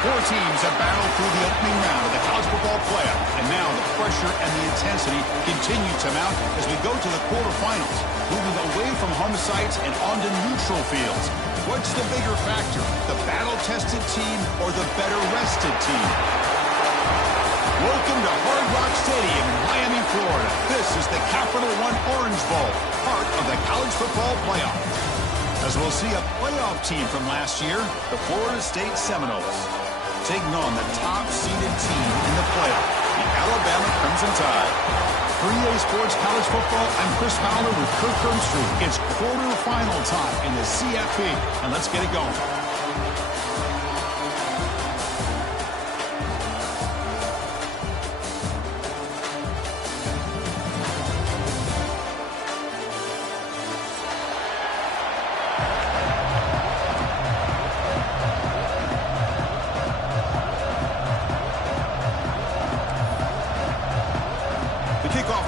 Four teams have battled through the opening round of the college football playoff, and now the pressure and the intensity continue to mount as we go to the quarterfinals, moving away from home sites and onto neutral fields. What's the bigger factor, the battle-tested team or the better-rested team? Welcome to Hard Rock Stadium in Miami, Florida. This is the Capital One Orange Bowl, part of the college football playoff. As we'll see a playoff team from last year, the Florida State Seminoles, taking on the top-seeded team in the playoff, the Alabama Crimson Tide. For EA Sports College Football, I'm Chris Fowler with Kirk Grimstrud. It's quarterfinal time in the CFP, and let's get it going.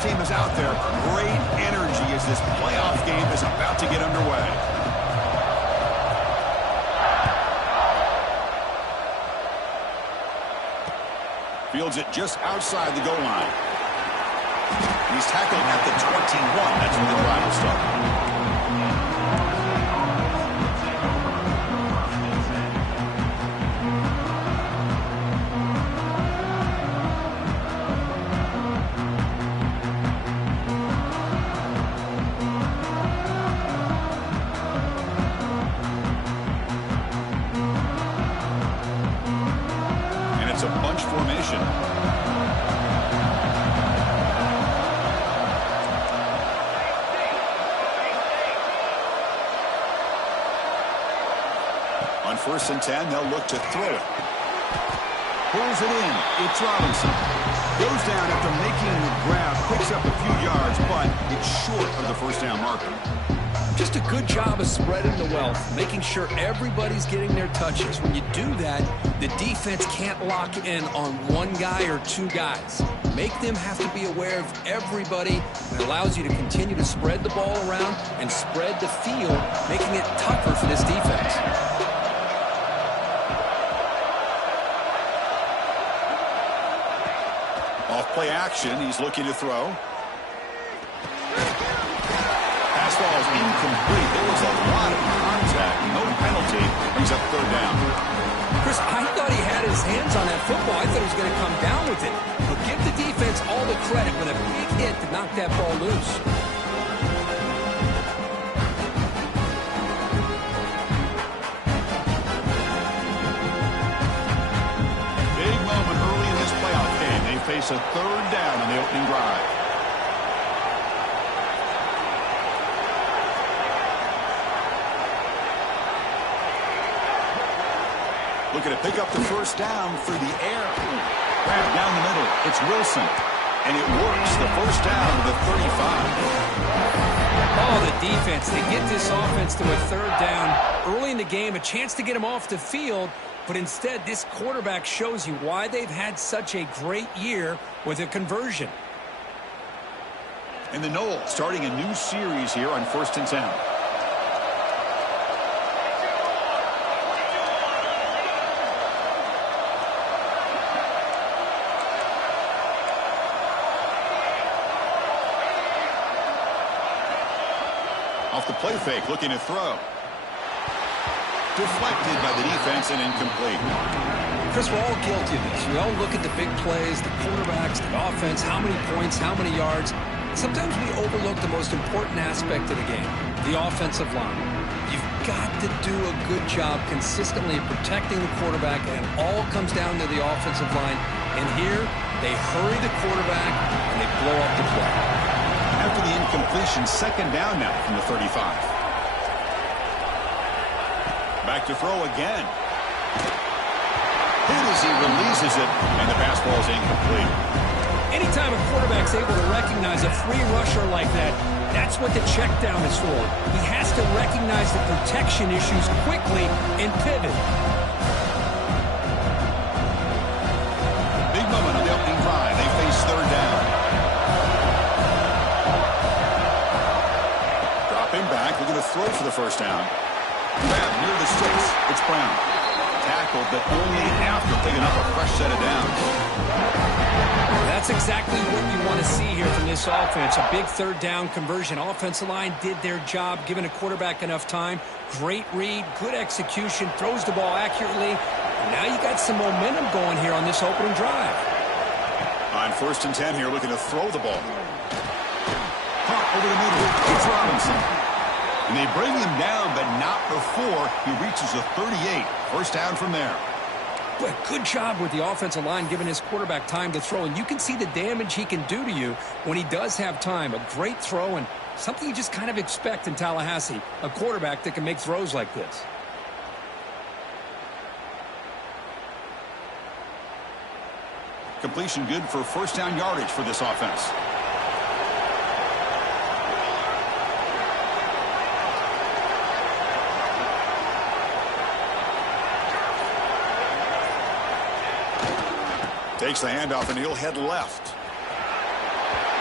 Team is out there. Great energy as this playoff game is about to get underway. Fields it just outside the goal line. He's tackled at the 21. That's where the drive will start. A bunch formation. On 1st and 10, they'll look to throw it. Pulls it in. It's Robinson. Goes down after making the grab, picks up a few yards, but it's short of the first down marker. Just a good job of spreading the wealth, making sure everybody's getting their touches. When you do that, the defense can't lock in on one guy or two guys. Make them have to be aware of everybody. It allows you to continue to spread the ball around and spread the field, making it tougher for this defense. Off play action, he's looking to throw. Ball is incomplete. There was a lot of contact. No penalty. Brings up 3rd down. Chris, I thought he had his hands on that football. I thought he was going to come down with it. But give the defense all the credit with a big hit to knock that ball loose. Big moment early in this playoff game. They face a 3rd down on the opening drive. Looking to pick up the first down through the air. Grab down the middle. It's Wilson. And it works. The first down to the 35. Oh, the defense. They get this offense to a 3rd down. Early in the game, a chance to get them off the field. But instead, this quarterback shows you why they've had such a great year with a conversion. And the Noles starting a new series here on 1st and 10. Off the play fake, looking to throw. Deflected by the defense and incomplete. Chris, we're all guilty of this. We all look at the big plays, the quarterbacks, the offense, how many points, how many yards. Sometimes we overlook the most important aspect of the game, the offensive line. You've got to do a good job consistently protecting the quarterback, and it all comes down to the offensive line. And here, they hurry the quarterback, and they blow up the play. After the incompletion, 2nd down now from the 35. Back to throw again. Hit as he releases it, and the pass ball is incomplete. Anytime a quarterback's able to recognize a free rusher like that, that's what the check down is for. He has to recognize the protection issues quickly and pivot. Big moment on the opening drive. They face 3rd down. Drop him back. We're going to throw for the first down. Grab near the sticks. It's Brown. tackle, but only after picking up a fresh set of downs. That's exactly what you want to see here from this offense. A big third down conversion. Offensive line did their job, giving a quarterback enough time. Great read, good execution, throws the ball accurately. And now you got some momentum going here on this opening drive. On 1st and 10 here, looking to throw the ball. Caught over the middle. It's Robinson. And they bring him down, but not before he reaches the 38. First down from there. But good job with the offensive line giving his quarterback time to throw. And you can see the damage he can do to you when he does have time. A great throw and something you just kind of expect in Tallahassee. A quarterback that can make throws like this. Completion good for first down yardage for this offense. Takes the handoff, and he'll head left.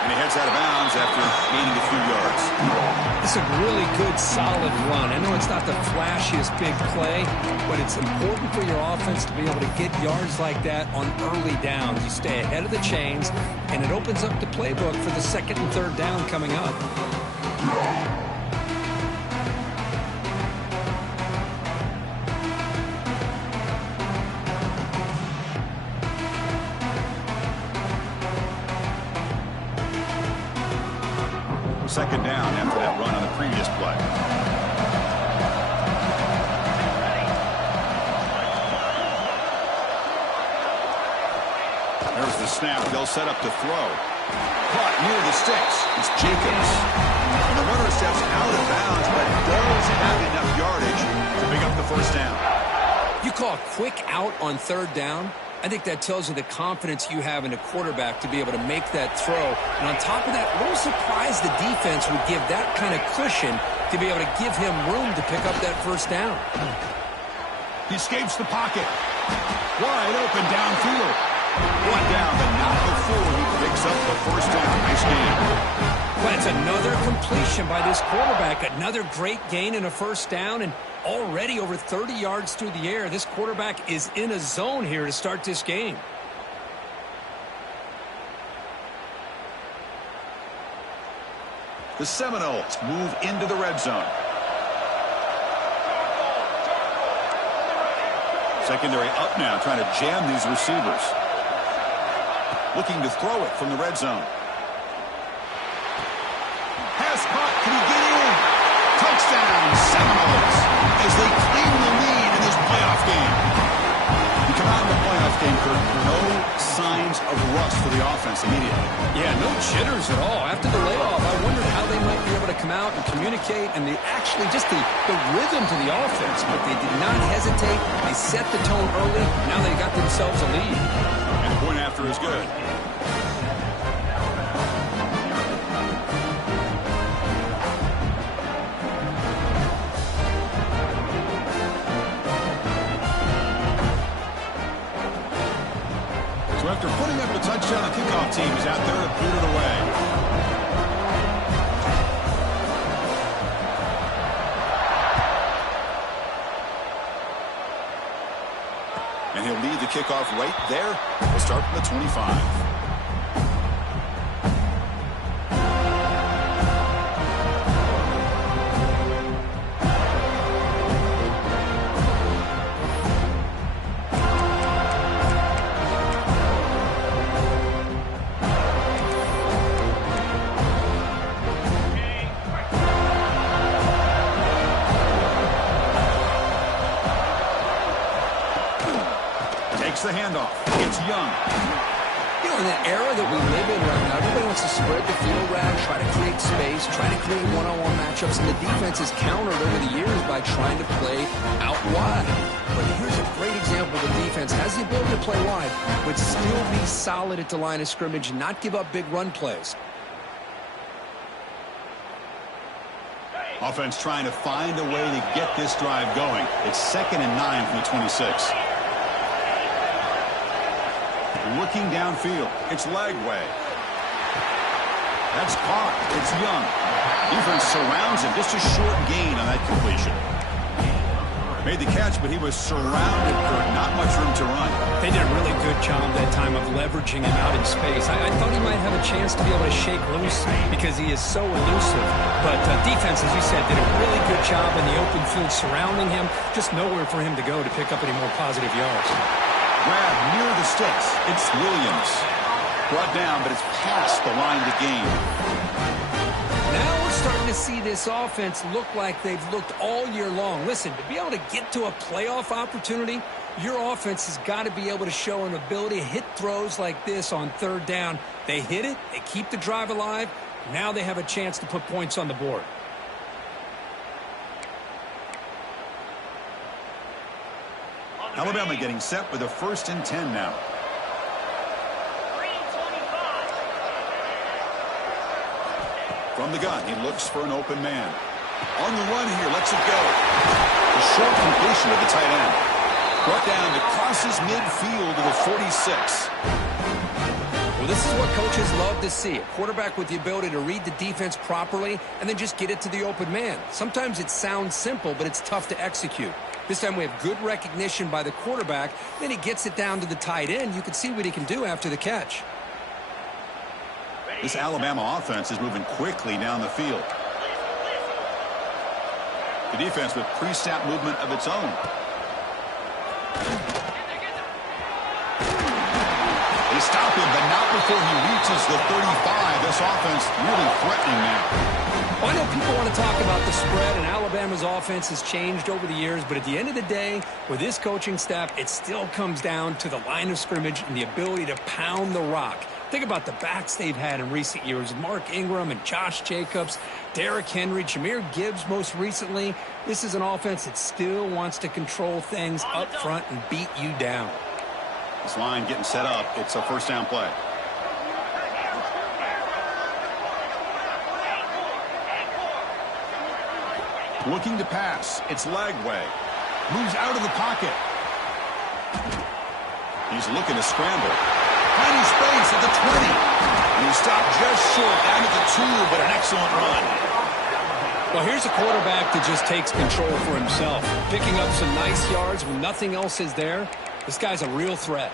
And he heads out of bounds after gaining a few yards. It's a really good, solid run. I know it's not the flashiest big play, but it's important for your offense to be able to get yards like that on early downs. You stay ahead of the chains, and it opens up the playbook for the 2nd and 3rd down coming up. Second down after that run on the previous play. There's the snap. They'll set up to throw. Caught near the sticks. It's Jacobs. And the runner steps out of bounds, but does have enough yardage to pick up the first down. You call a quick out on 3rd down. I think that tells you the confidence you have in a quarterback to be able to make that throw. And on top of that, a little surprised the defense would give that kind of cushion to be able to give him room to pick up that first down. He escapes the pocket. Wide open downfield. One down, but not before he picks up the first down. Nice game. But it's another completion by this quarterback. Another great gain in a first down, and already over 30 yards through the air. This quarterback is in a zone here to start this game. The Seminoles move into the red zone. Secondary up now, trying to jam these receivers. Looking to throw it from the red zone. Pass caught. Can he get in? Touchdown, Seminoles, as they claim the lead in this playoff game. You come out in the playoff game, Kurt, no signs of rust for the offense immediately. Yeah, no jitters at all. After the layoff, I wondered how they might be able to come out and communicate and actually just the rhythm to the offense. But they did not hesitate. They set the tone early. Now they got themselves a lead. And the point after is good. So after putting up a touchdown, the kickoff team is out there to put it away. And he'll lead the kickoff right there. We'll start from the 25. The handoff. It's Young. You know, in the era that we live in right now, everybody wants to spread the field around, try to create space, try to create one-on-one matchups, and the defense is countered over the years by trying to play out wide. But here's a great example. The defense has the ability to play wide, but still be solid at the line of scrimmage and not give up big run plays. Offense trying to find a way to get this drive going. It's 2nd and 9 from the 26. Looking downfield. It's Lagway. That's caught. It's Young. Defense surrounds him. Just a short gain on that completion. Made the catch, but he was surrounded for not much room to run. They did a really good job that time of leveraging him out in space. I thought he might have a chance to be able to shake loose because he is so elusive. But defense, as you said, did a really good job in the open field surrounding him. Just nowhere for him to go to pick up any more positive yards. Grab near the sticks. It's Williams. Brought down, but it's past the line of the game. Now we're starting to see this offense look like they've looked all year long. Listen, to be able to get to a playoff opportunity, your offense has got to be able to show an ability to hit throws like this on third down. They hit it, they keep the drive alive. Now they have a chance to put points on the board. Alabama getting set with a 1st and 10 now. From the gun, he looks for an open man. On the run here, lets it go. A short completion of the tight end. Brought down to crosses midfield to the 46. Well, this is what coaches love to see. A quarterback with the ability to read the defense properly and then just get it to the open man. Sometimes it sounds simple, but it's tough to execute. This time we have good recognition by the quarterback. Then he gets it down to the tight end. You can see what he can do after the catch. This Alabama offense is moving quickly down the field. The defense with pre-snap movement of its own. They stop him, but not before he reaches the 35. This offense really threatening now. Well, I know people want to talk about the spread, and Alabama's offense has changed over the years, but at the end of the day, with this coaching staff, it still comes down to the line of scrimmage and the ability to pound the rock. Think about the backs they've had in recent years. Mark Ingram and Josh Jacobs, Derrick Henry, Jahmyr Gibbs most recently. This is an offense that still wants to control things up front and beat you down. This line getting set up. It's a 1st down play. Looking to pass. It's Lagway. Moves out of the pocket. He's looking to scramble. Finding space at the 20. And he stopped just short down at the 2, but an excellent run. Well, here's a quarterback that just takes control for himself. Picking up some nice yards when nothing else is there. This guy's a real threat.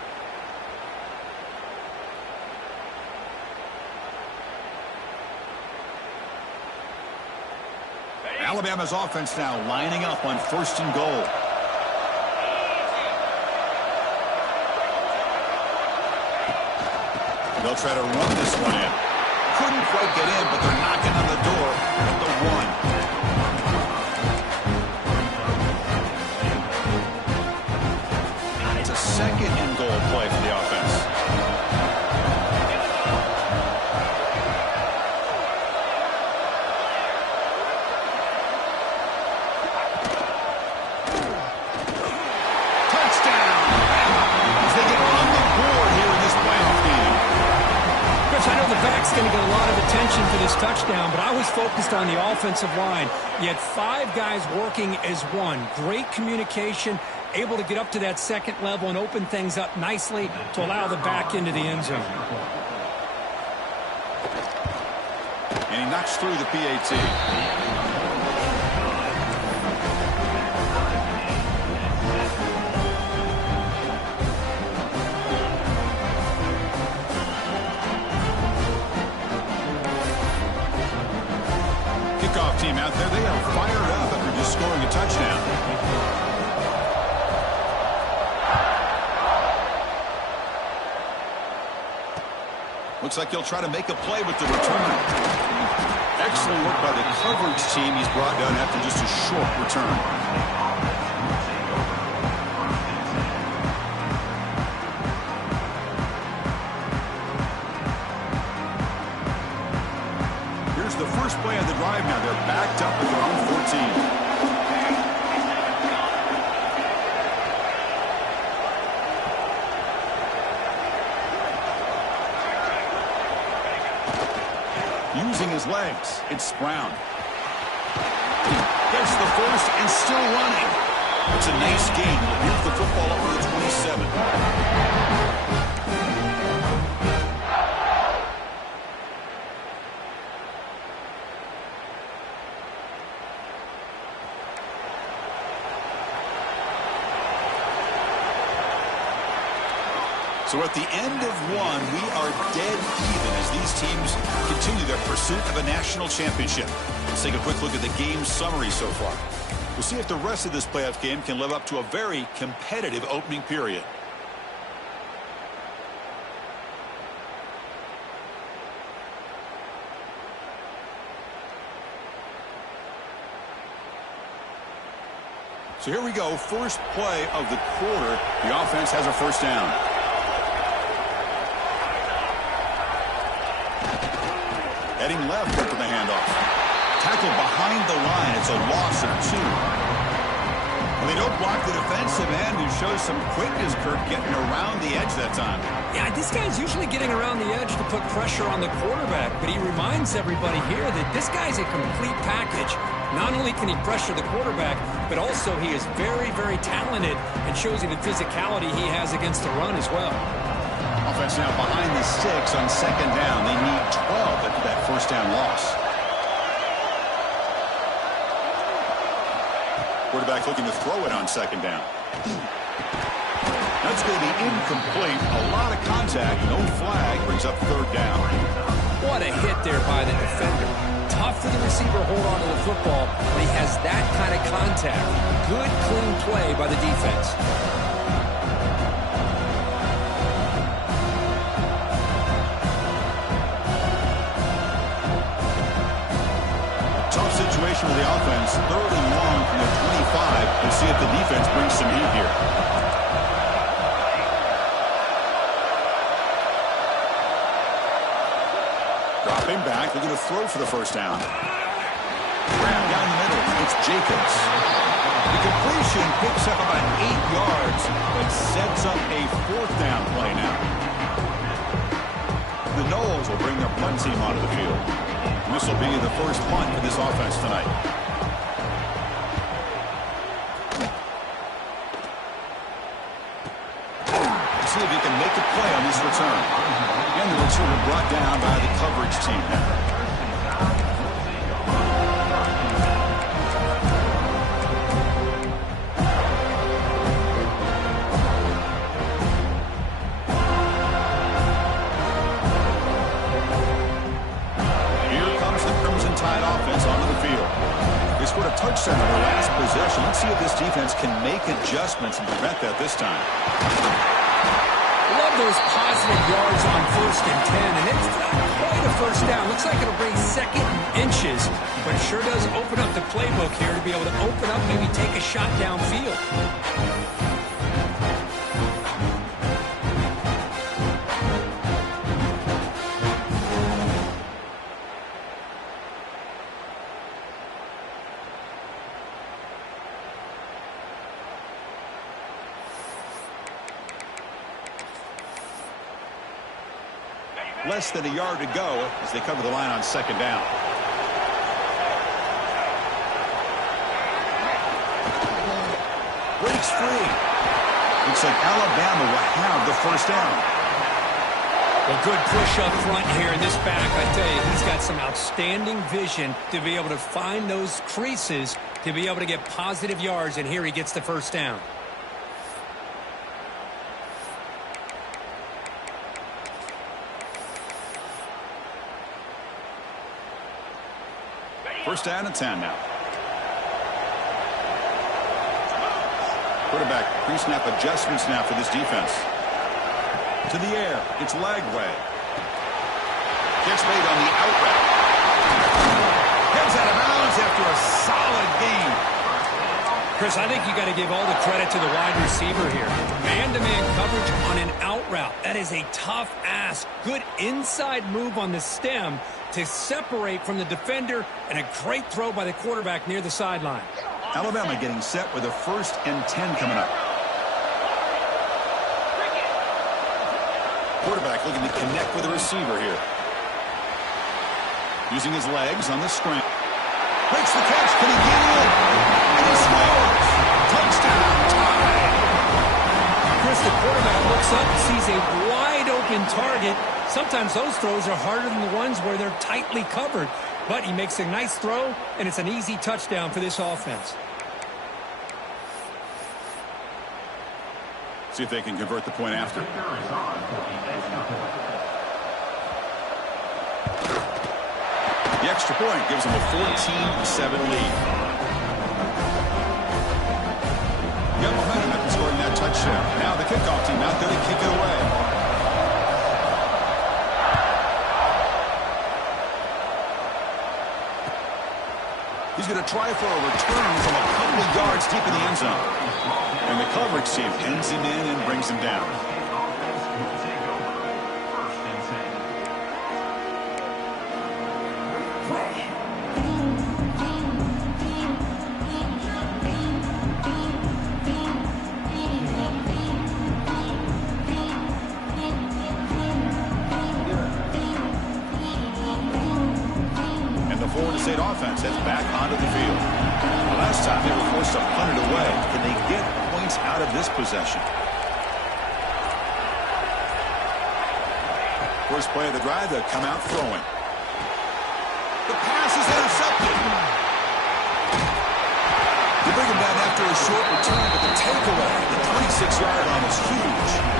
Alabama's offense now lining up on 1st and goal. They'll try to run this one in. Couldn't quite get in, but they're knocking on the door at the 1. It's a 2nd and goal play for the offense. Touchdown! As they get on the board here in this playoff game. I know the back's going to get a lot of attention for this touchdown, but I was focused on the offensive line. You had 5 guys working as one. Great communication, able to get up to that 2nd level and open things up nicely to allow the back into the end zone. And he knocks through the PAT. Kickoff team out there, they are fired up after just scoring a touchdown. Looks like he'll try to make a play with the return. Excellent work by the coverage team. He's brought down after just a short return. The first play of the drive now. They're backed up at their own 14. Using his legs, it's Brown. Gets the first and still running. It's a nice game. Here's the football up to the 27. So at the end of one, we are dead even as these teams continue their pursuit of a national championship. Let's take a quick look at the game summary so far. We'll see if the rest of this playoff game can live up to a very competitive opening period. So here we go, first play of the quarter. The offense has a first down. Heading left after the handoff. Tackle behind the line. It's a loss of 2. Well, they don't block the defensive end, who shows some quickness, Kirk, getting around the edge that time. Yeah, this guy's usually getting around the edge to put pressure on the quarterback, but he reminds everybody here that this guy's a complete package. Not only can he pressure the quarterback, but also he is very, very talented and shows you the physicality he has against the run as well. Offense now behind the 6 on second down. They need 12 after that first down loss. Quarterback looking to throw it on second down. That's going to be incomplete. A lot of contact. No flag. Brings up third down. What a hit there by the defender. Tough for the receiver to hold on to the football when he has that kind of contact. Good, clean play by the defense. Tough situation with the offense. Third and long from the 25. We'll see if the defense brings some heat here. Dropping back, looking to throw for the first down. Grab down the middle. It's Jacobs. The completion picks up about 8 yards, but sets up a fourth down play now. The Knowles will bring their punt team onto the field. This will be the first punt for this offense tonight. Let's see if he can make a play on this return. And the return brought down by the coverage team now. A touchdown on their last possession. Let's see if this defense can make adjustments and prevent that this time. Love those positive yards on 1st and 10, and it's not quite a first down. Looks like it'll bring second inches, but it sure does open up the playbook here to be able to open up, maybe take a shot downfield. Less than a yard to go as they cover the line on second down. Breaks free. Looks like Alabama will have the first down. A good push up front here in this back. I tell you, he's got some outstanding vision to be able to find those creases to be able to get positive yards, and here he gets the first down. First down and 10 now. Quarterback pre-snap adjustments now for this defense. To the air. It's Lagway. Catch made on the out route. Heads out of bounds after a solid game. Chris, I think you got to give all the credit to the wide receiver here. Man-to-man coverage on an out route. That is a tough ask. Good inside move on the stem to separate from the defender, and a great throw by the quarterback near the sideline. Alabama getting set with a 1st and 10 coming up. Quarterback looking to connect with the receiver here. Using his legs on the screen. Breaks the catch. Can he get in? And he scores. Touchdown. Tie. Chris, the quarterback looks up, sees a wide open target. Sometimes those throws are harder than the ones where they're tightly covered. But he makes a nice throw, and it's an easy touchdown for this offense. See if they can convert the point after. The extra point gives them a 14-7 lead. Got momentum after scoring that touchdown. Now the kickoff team out there to kick it away. He's going to try for a return from a couple of yards deep in the end zone. And the coverage team pins him in and brings him down. State offense heads back onto the field. The last time they were forced to punt it away. Can they get points out of this possession? First play of the drive, they'll come out throwing. The pass is intercepted. They bring him down after a short return, but the takeaway, the 26-yard line is huge.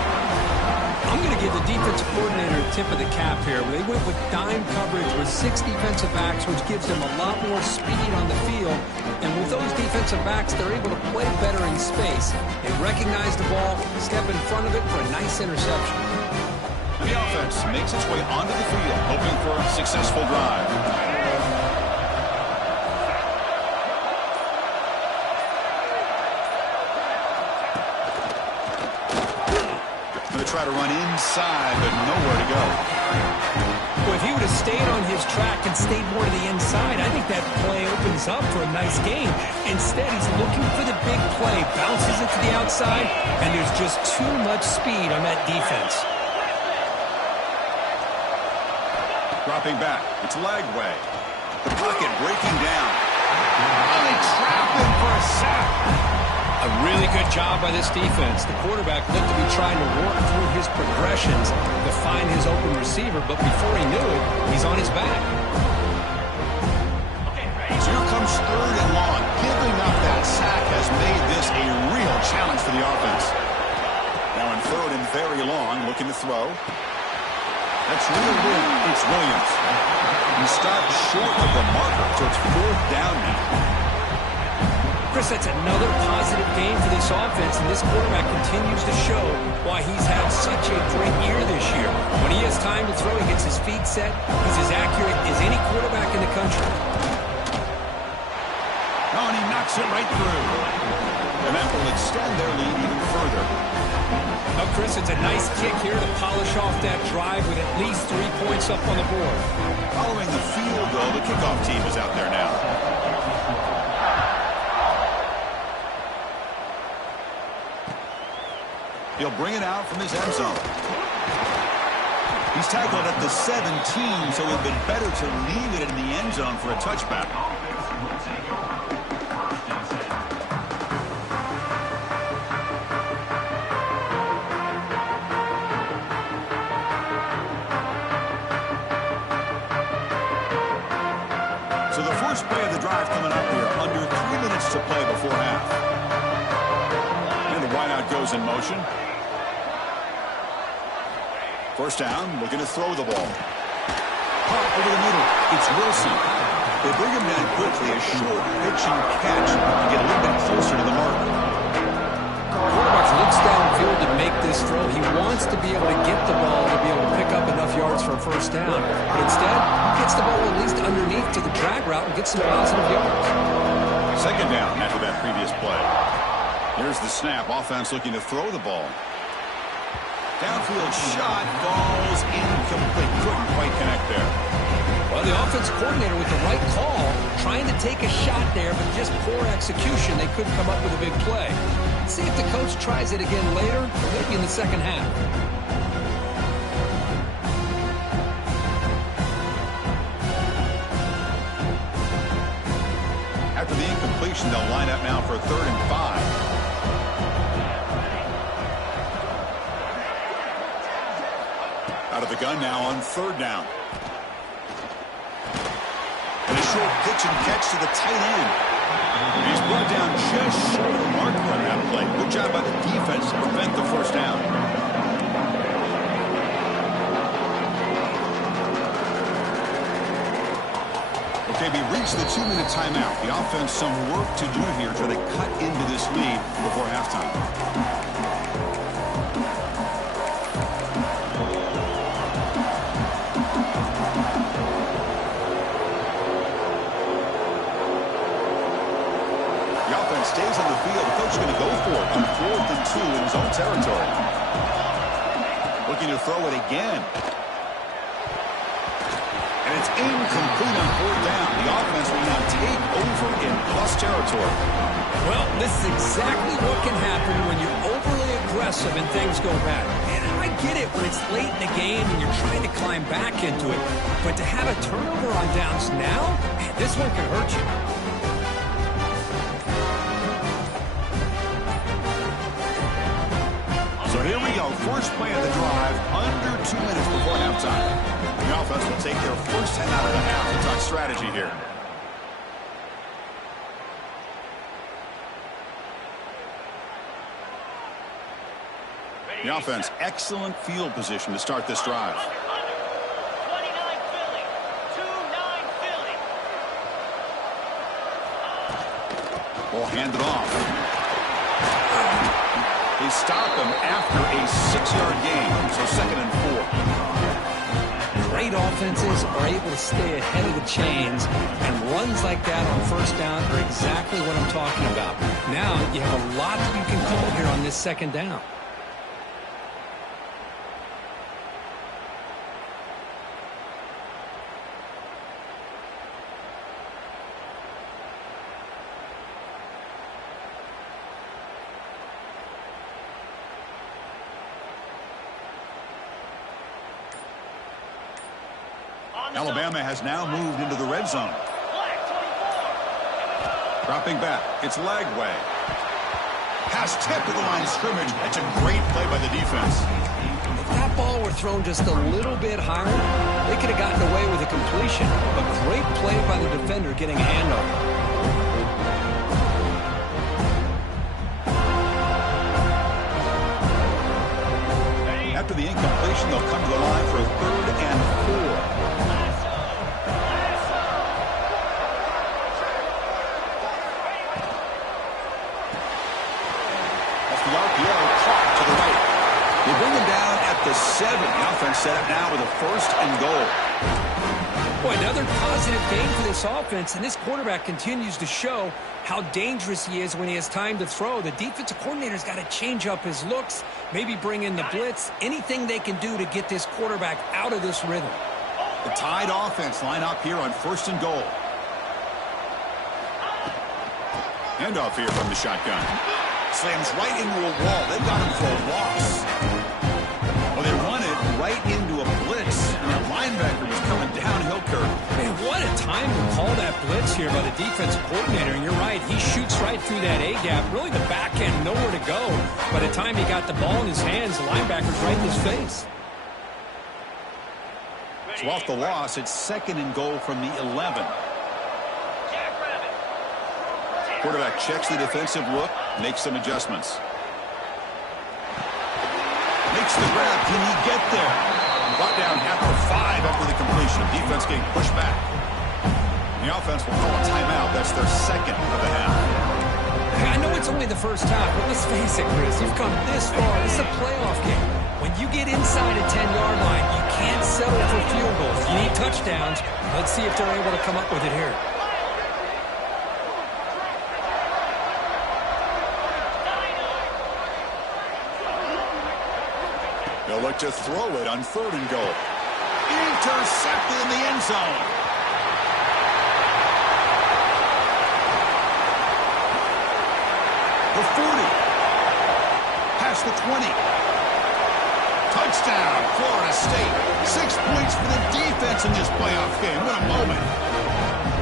I'm going to give the defensive coordinator a tip of the cap here. They went with dime coverage with 6 defensive backs, which gives them a lot more speed on the field. And with those defensive backs, they're able to play better in space. They recognize the ball, step in front of it for a nice interception. The offense makes its way onto the field, hoping for a successful drive. Try to run inside, but nowhere to go. Well, if he would have stayed on his track and stayed more to the inside, I think that play opens up for a nice game. Instead, he's looking for the big play, bounces it to the outside, and there's just too much speed on that defense. Dropping back, it's Lagway. The pocket breaking down. Oh, they trap him for a sack. A really good job by this defense. The quarterback looked to be trying to work through his progressions to find his open receiver, but before he knew it, he's on his back. So here comes 3rd and long. Giving up that sack has made this a real challenge for the offense. Now in 3rd and very long, looking to throw. That's really good. It's Williams. He stopped short of the marker, so it's 4th down now. Chris, that's another positive game for this offense, and this quarterback continues to show why he's had such a great year this year. When he has time to throw, he gets his feet set. He's as accurate as any quarterback in the country. Oh, and he knocks it right through. And that will extend their lead even further. Now, Chris, it's a nice kick here to polish off that drive with at least 3 points up on the board. Following the field goal, the kickoff team is out there now. He'll bring it out from his end zone. He's tackled at the 17, so it would have been better to leave it in the end zone for a touchback. So the first play of the drive coming up here, under 3 minutes to play before half. And the wideout goes in motion. First down, looking to throw the ball. Pop over the middle. It's Wilson. They bring him down quickly, a short pitch and catch to get a little bit closer to the mark. Quarterback looks downfield to make this throw. He wants to be able to get the ball to be able to pick up enough yards for a first down. But instead, gets the ball at least underneath to the drag route and gets some positive yards. Second down after that previous play. Here's the snap. Offense looking to throw the ball. Downfield shot falls incomplete. Couldn't quite connect there. Well, the offense coordinator with the right call, trying to take a shot there, but just poor execution. They couldn't come up with a big play. Let's see if the coach tries it again later, or maybe in the second half. After the incompletion, they'll line up now for a 3rd and 5. Out of the gun now on 3rd down. And a short pitch and catch to the tight end. He's brought down just short of the marker on that play. Good job by the defense to prevent the first down. Okay, we reached the 2-minute timeout. The offense some work to do here, trying to cut into this lead before halftime. The offense stays on the field. The coach is going to go for it on 4th and 2 in his own territory. Looking to throw it again. And it's incomplete on 4th down. The offense will now take over in plus territory. Well, this is exactly what can happen when you're overly aggressive and things go bad. And I get it when it's late in the game and you're trying to climb back into it. But to have a turnover on downs now, man, this one can hurt you. So here we go. First play of the drive, under 2 minutes before halftime. The offense will take their first 10 out of the half to talk strategy here. The offense, excellent field position to start this drive. Ball handed off. They stop him after a 6-yard gain, so 2nd and 4. Great offenses are able to stay ahead of the chains, and runs like that on first down are exactly what I'm talking about. Now you have a lot that you can call here on this 2nd down. Alabama has now moved into the red zone. Dropping back. It's Lagway. Pass tipped to the line of scrimmage. That's a great play by the defense. If that ball were thrown just a little bit higher, they could have gotten away with a completion. A great play by the defender getting a handoff. After the incompletion, they'll come to the line for a 3rd and 4. The RPO caught to the right. They bring him down at the 7. The offense set up now with a 1st and goal. Boy, another positive game for this offense, and this quarterback continues to show how dangerous he is when he has time to throw. The defensive coordinator's got to change up his looks, maybe bring in the blitz, anything they can do to get this quarterback out of this rhythm. The Tide offense line up here on 1st and goal. Handoff here from the shotgun. Slams right into a wall. They got him for a loss. Well, they run it right into a blitz. And that linebacker was coming downhill curve. Man, what a time to call that blitz here by the defensive coordinator. And you're right, he shoots right through that A-gap. Really the back end, nowhere to go. By the time he got the ball in his hands, the linebacker's right in his face. So off the loss, it's 2nd and goal from the 11. Quarterback checks the defensive look, makes some adjustments. Makes the grab. Can he get there? Brought down after 5 after the completion. Defense getting pushed back. The offense will call a timeout. That's their 2nd of the half. I know it's only the first half, but let's face it, Chris. You've come this far. This is a playoff game. When you get inside a 10-yard line, you can't settle for field goals. You need touchdowns. Let's see if they're able to come up with it here. They'll look to throw it on 3rd and goal. Intercepted in the end zone. The 40. Past the 20. Touchdown, Florida State. 6 points for the defense in this playoff game. What a moment.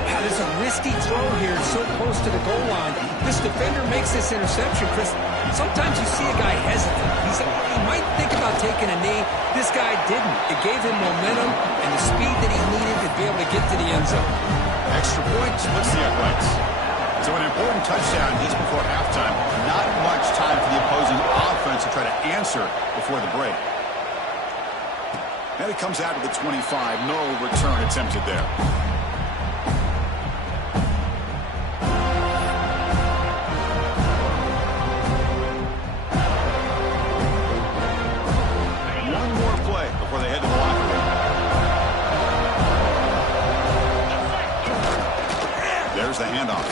Wow, there's a risky throw here so close to the goal line. This defender makes this interception, Chris. Sometimes you see a guy hesitant. He might think about taking a knee. This guy didn't. It gave him momentum and the speed that he needed to be able to get to the end zone. Extra point splits the uprights. So an important touchdown just before halftime. Not much time for the opposing offense to try to answer before the break. And it comes out to the 25. No return attempted there. One more play before they head to the locker room. There's the handoff.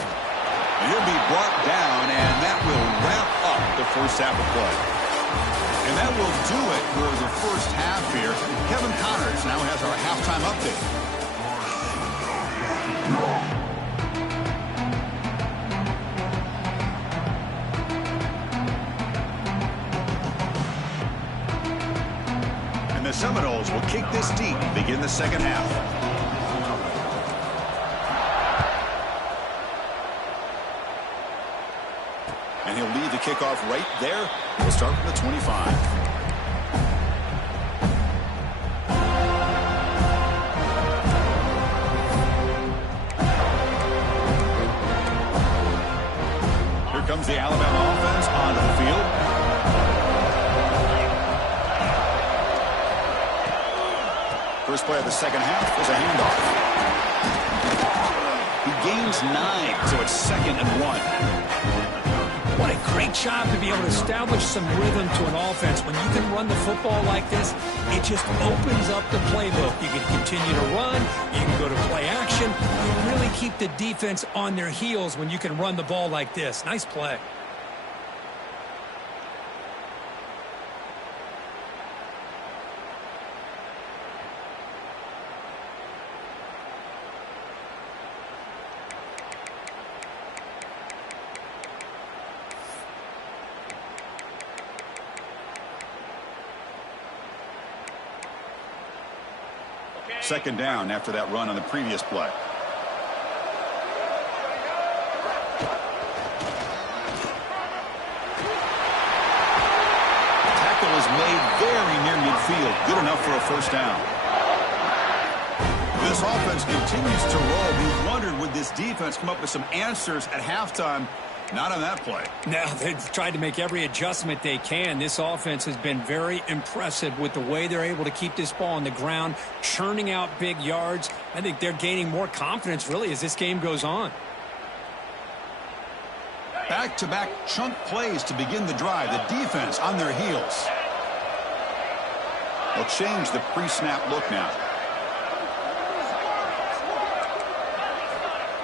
And he'll be brought down, and that will wrap up the first half of play. And that will do it for the first half here. Kevin Connors now has our halftime update. And the Seminoles will kick this deep and begin the second half. And he'll lead the kickoff right there. We'll start from the 25. Here comes the Alabama offense onto the field. First play of the second half is a handoff. He gains 9, so it's 2nd and 1. What a great job to be able to establish some rhythm to an offense. When you can run the football like this, it just opens up the playbook. You can continue to run. You can go to play action. You really keep the defense on their heels when you can run the ball like this. Nice play. Second down after that run on the previous play. Tackle is made very near midfield. Good enough for a first down. This offense continues to roll. We wondered, would this defense come up with some answers at halftime? Not on that play. Now, they've tried to make every adjustment they can. This offense has been very impressive with the way they're able to keep this ball on the ground, churning out big yards. I think they're gaining more confidence, really, as this game goes on. Back-to-back chunk plays to begin the drive. The defense on their heels. They'll change the pre-snap look now.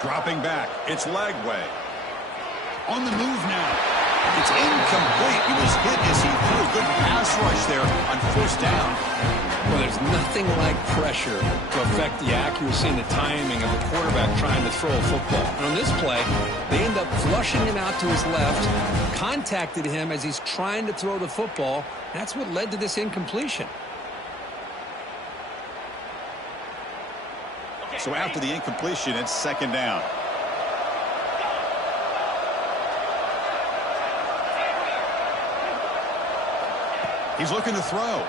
Dropping back. It's Lagway. On the move now. It's incomplete. He was hit as he threw a good pass rush there on first down. Well, there's nothing like pressure to affect the accuracy and the timing of the quarterback trying to throw a football. And on this play, they end up flushing him out to his left, contacted him as he's trying to throw the football. That's what led to this incompletion. So after the incompletion, it's second down. He's looking to throw.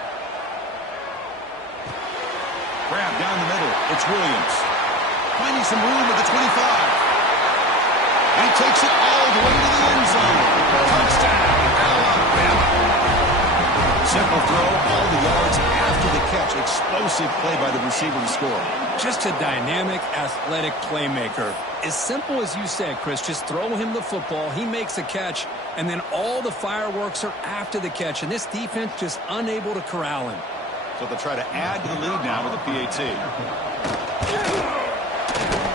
Grab down the middle. It's Williams. Finding some room at the 25. And he takes it all the way to the end zone. Touchdown, Alabama. Simple throw, all the yards after the catch. Explosive play by the receiver to score. Just a dynamic, athletic playmaker. As simple as you said, Chris, just throw him the football. He makes a catch, and then all the fireworks are after the catch. And this defense just unable to corral him. So they'll try to add to the lead now with a PAT.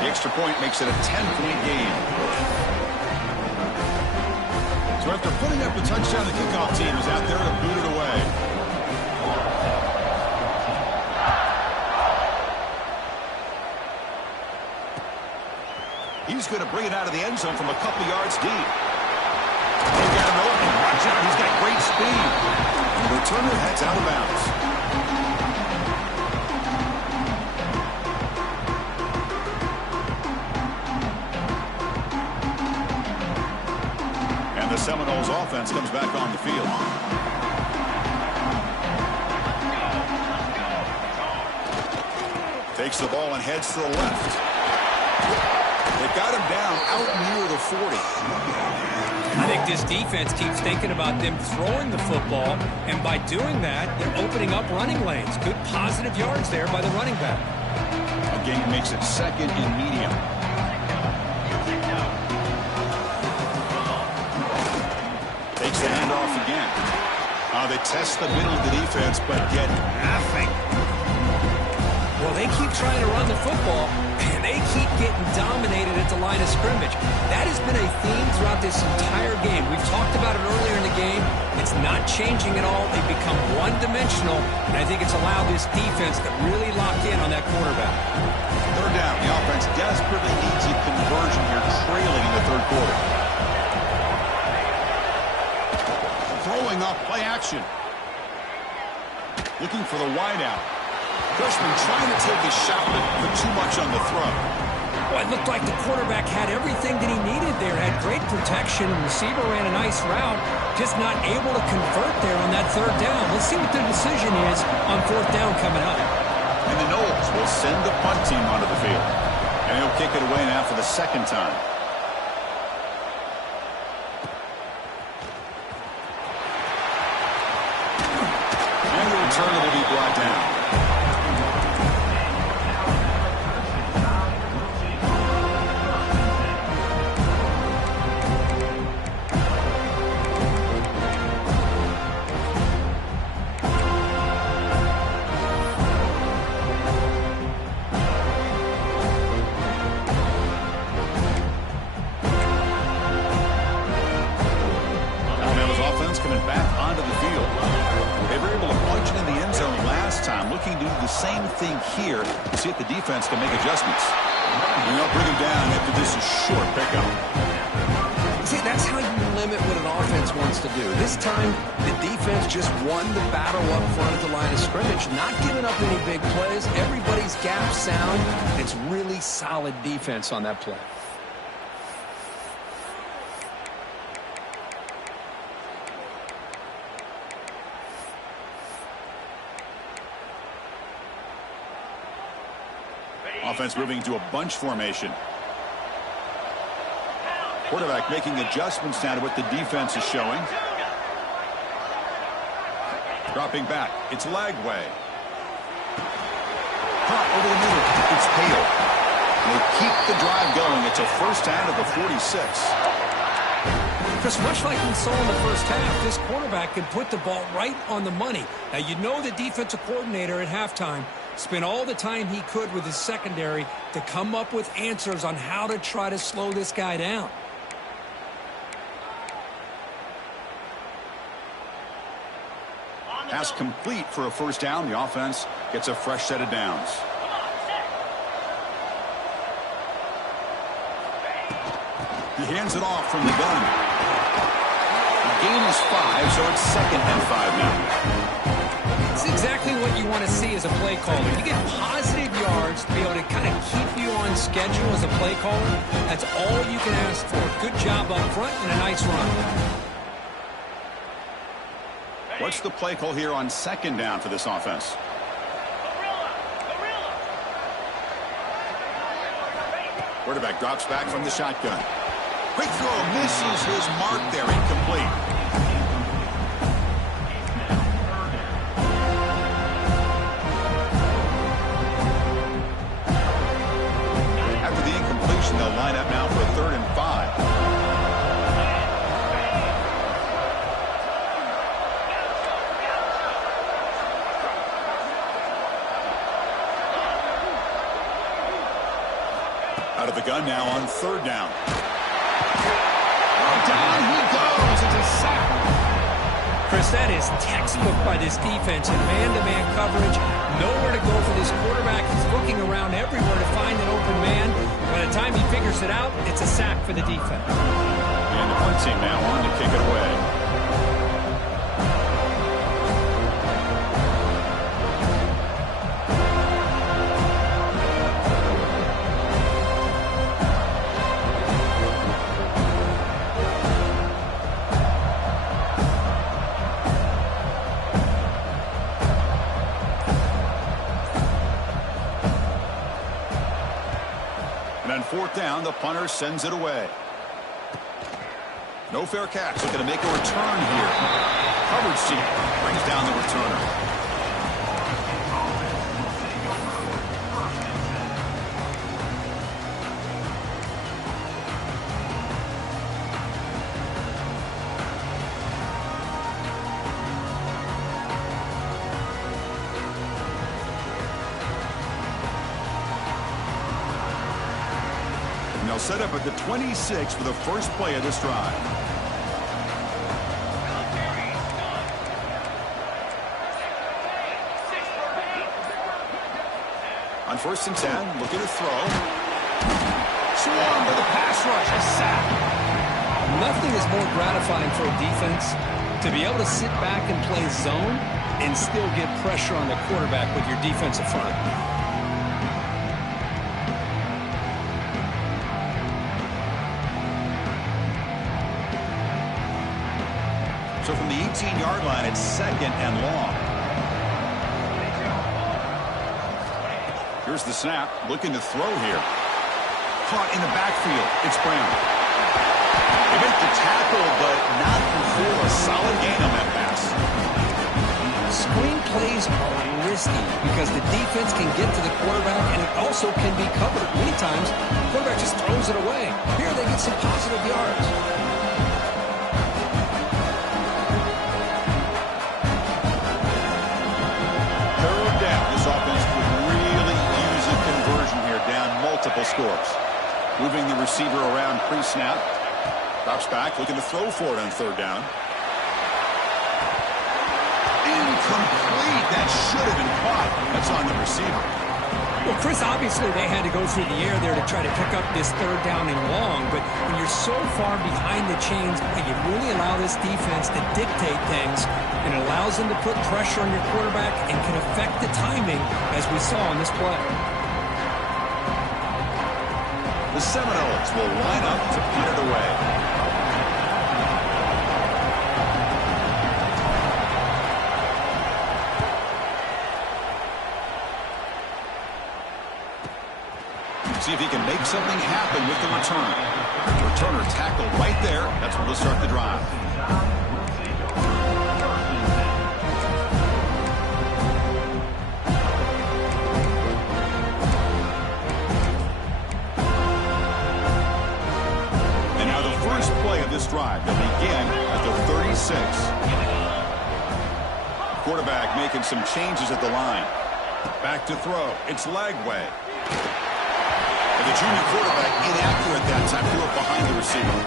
The extra point makes it a 10-point game. So after putting up the touchdown, the kickoff team is out there to boot it away. He's going to bring it out of the end zone from a couple yards deep. He's got an open. Watch out. He's got great speed. And the returner heads out of bounds. And the Seminoles offense comes back on the field. Takes the ball and heads to the left. They got him down out near the 40. I think this defense keeps thinking about them throwing the football, and by doing that, they're opening up running lanes. Good positive yards there by the running back. A gain makes it second and medium. Takes the handoff again. They test the middle of the defense, but get nothing. Well, they keep trying to run the football, and they keep getting dominated at the line of scrimmage. That has been a theme throughout this entire game. We've talked about it earlier in the game. It's not changing at all. They've become one-dimensional, and I think it's allowed this defense to really lock in on that quarterback. Third down. The offense desperately needs a conversion here, trailing in the third quarter. Throwing off play action. Looking for the wideout. Cushman trying to take a shot, but put too much on the throw. Well, it looked like the quarterback had everything that he needed there. Had great protection. Receiver ran a nice route. Just not able to convert there on that third down. Let's see what the decision is on fourth down coming up. And the Knowles will send the punt team onto the field. And he'll kick it away now for the second time. And the return will be brought down. Same thing here to see if the defense can make adjustments. And they'll bring him down after this is short pickup. See, that's how you limit what an offense wants to do. This time, the defense just won the battle up front at the line of scrimmage, not giving up any big plays. Everybody's gap sound. It's really solid defense on that play. Offense moving to a bunch formation. Quarterback making adjustments now to what the defense is showing. Dropping back. It's Lagway. Caught over the middle. It's Hale. They keep the drive going. It's a first down at the 46. Because much like we saw in the first half, this quarterback can put the ball right on the money. Now, you know the defensive coordinator at halftime spent all the time he could with his secondary to come up with answers on how to try to slow this guy down. Pass complete for a first down. The offense gets a fresh set of downs. He hands it off from the gun. The gain is 5, so it's second and 5 now. It's exactly what you want to see as a play caller. You get positive yards to be able to kind of keep you on schedule as a play caller. That's all you can ask for. Good job up front and a nice run. What's the play call here on second down for this offense? Quarterback drops back from the shotgun. Quick throw, misses his mark there, incomplete. They'll line up now for a 3rd and 5. Out of the gun now on 3rd down. Down he goes. It's a sack. Chris, that is textbook by this defense in man-to-man coverage. Nowhere to go for this quarterback. He's looking around everywhere to find an open man. By the time he figures it out, it's a sack for the defense. And the punt team now on to kick it away. 4th down. The punter sends it away. No fair catch. Looking to make a return here. Coverage team brings down the returner. They'll set up at the 26 for the first play of this drive. On 1st and 10, looking to throw. Swarmed with a pass rush, a sack. Nothing is more gratifying for a defense to be able to sit back and play zone and still get pressure on the quarterback with your defensive front. So from the 18-yard line, it's 2nd and long. Here's the snap, looking to throw here. Caught in the backfield. It's Brown. They make the tackle, but not before a solid gain on that pass. Screen plays are risky because the defense can get to the quarterback, and it also can be covered. Many times, the quarterback just throws it away. Here they get some positive yards. Multiple scores. Moving the receiver around pre-snap. Drops back, looking to throw for it on 3rd down. Incomplete. That should have been caught. That's on the receiver. Well, Chris, obviously they had to go through the air there to try to pick up this 3rd down and long, but when you're so far behind the chains, you really allow this defense to dictate things, and it allows them to put pressure on your quarterback and can affect the timing, as we saw on this play. The Seminoles will line up to punt it away. See if he can make something happen with the return. Returner tackled right there. That's where they'll start the drive. This drive that began at the 36. Quarterback making some changes at the line. Back to throw. It's Lagway. And the junior quarterback inaccurate that time, threw it behind the receiver.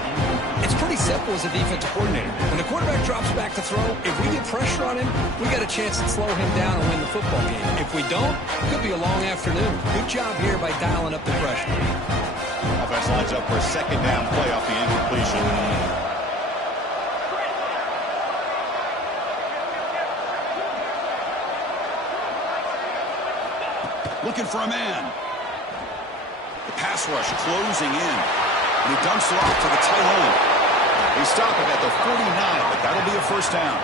It's pretty simple as a defensive coordinator. When the quarterback drops back to throw, if we get pressure on him, we got a chance to slow him down and win the football game. If we don't, it could be a long afternoon. Good job here by dialing up the pressure. Offense lines up for a 2nd down play off the incompletion. Looking for a man. The pass rush closing in. And he dumps it off to the tight end. They stop it at the 49, but that'll be a 1st down.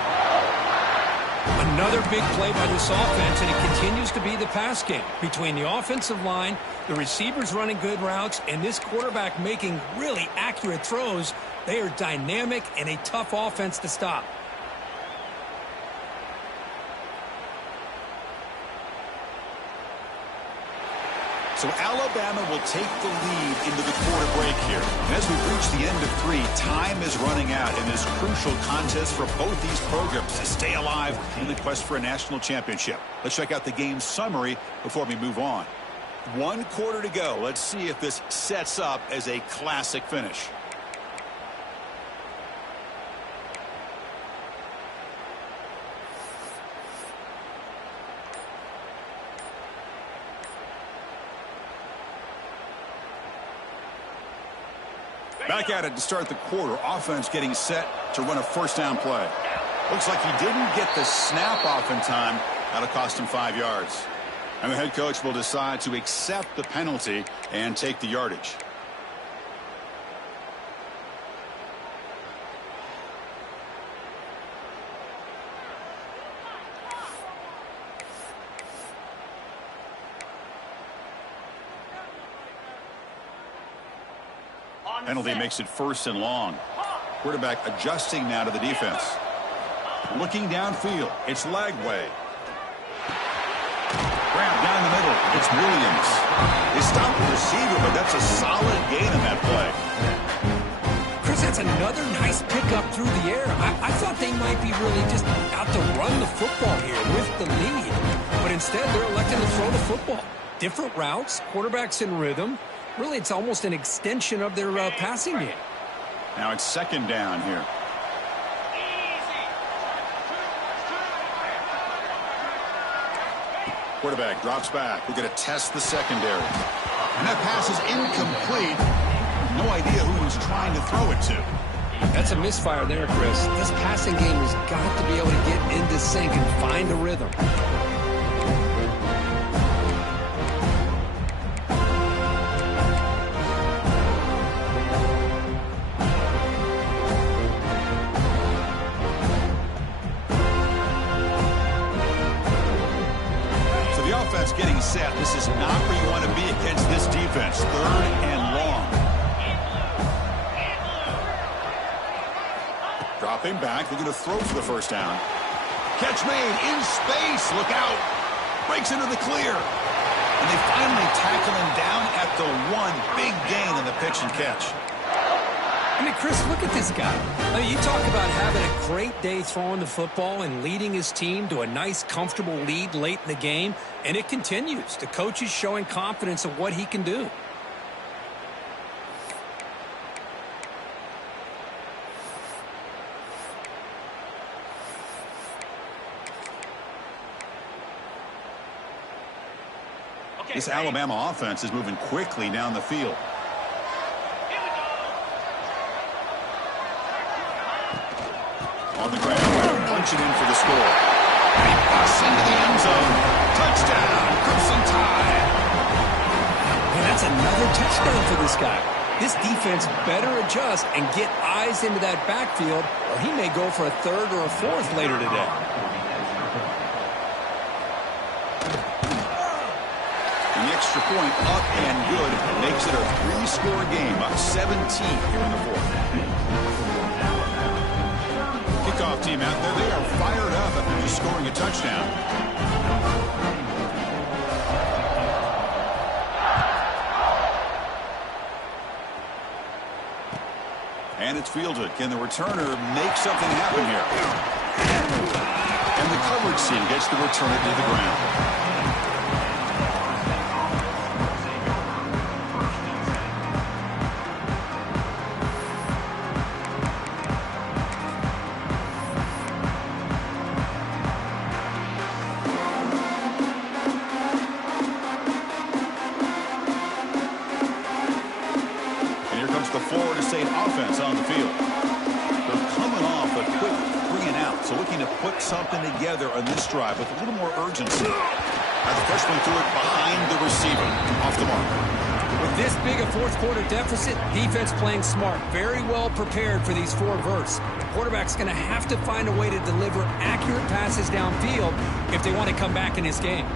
Another big play by this offense, and it continues to be the pass game. Between the offensive line, the receivers running good routes, and this quarterback making really accurate throws, they are dynamic and a tough offense to stop. So Alabama will take the lead into the quarter break here. And as we reach the end of 3, time is running out in this crucial contest for both these programs to stay alive in the quest for a national championship. Let's check out the game summary before we move on. 1 quarter to go. Let's see if this sets up as a classic finish. Back at it to start the quarter. Offense getting set to run a 1st down play. Looks like he didn't get the snap off in time. That'll cost him 5 yards. And the head coach will decide to accept the penalty and take the yardage. Penalty makes it 1st and long. Quarterback adjusting now to the defense. Looking downfield. It's Lagway. Grab down the middle. It's Williams. They stop the receiver, but that's a solid gain on that play. Chris, that's another nice pickup through the air. I thought they might be really just out to run the football here with the lead. But instead, they're electing to throw the football. Different routes, quarterbacks in rhythm. Really, it's almost an extension of their passing game. Now it's 2nd down here. Quarterback drops back. We're going to test the secondary. And that pass is incomplete. No idea who he was trying to throw it to. That's a misfire there, Chris. This passing game has got to be able to get into sync and find a rhythm. Getting set. This is not where you want to be against this defense. 3rd and long. Dropping back. They're going to throw for the 1st down. Catch made in space. Look out. Breaks into the clear. And they finally tackle him down at the 1. Big gain in the pitch and catch. I mean, Chris, look at this guy. I mean, you talk about having a great day throwing the football and leading his team to a nice, comfortable lead late in the game, and it continues. The coach is showing confidence of what he can do. This Alabama offense is moving quickly down the field. On the ground, punching in for the score. And he busts into the end zone. Touchdown, Crimson Tide. And that's another touchdown for this guy. This defense better adjust and get eyes into that backfield, or he may go for a 3rd or a 4th later today. The extra point up and good makes it a 3-score game, up 17 here in the 4th. Kickoff team out there. They are fired up after just scoring a touchdown. And it's fielded. Can the returner make something happen here? And the coverage team gets the returner to the ground. Something together on this drive with a little more urgency. As the freshman threw it behind the receiver. Off the mark. With this big a 4th quarter deficit, defense playing smart. Very well prepared for these 4 verts. The quarterback's going to have to find a way to deliver accurate passes downfield if they want to come back in this game.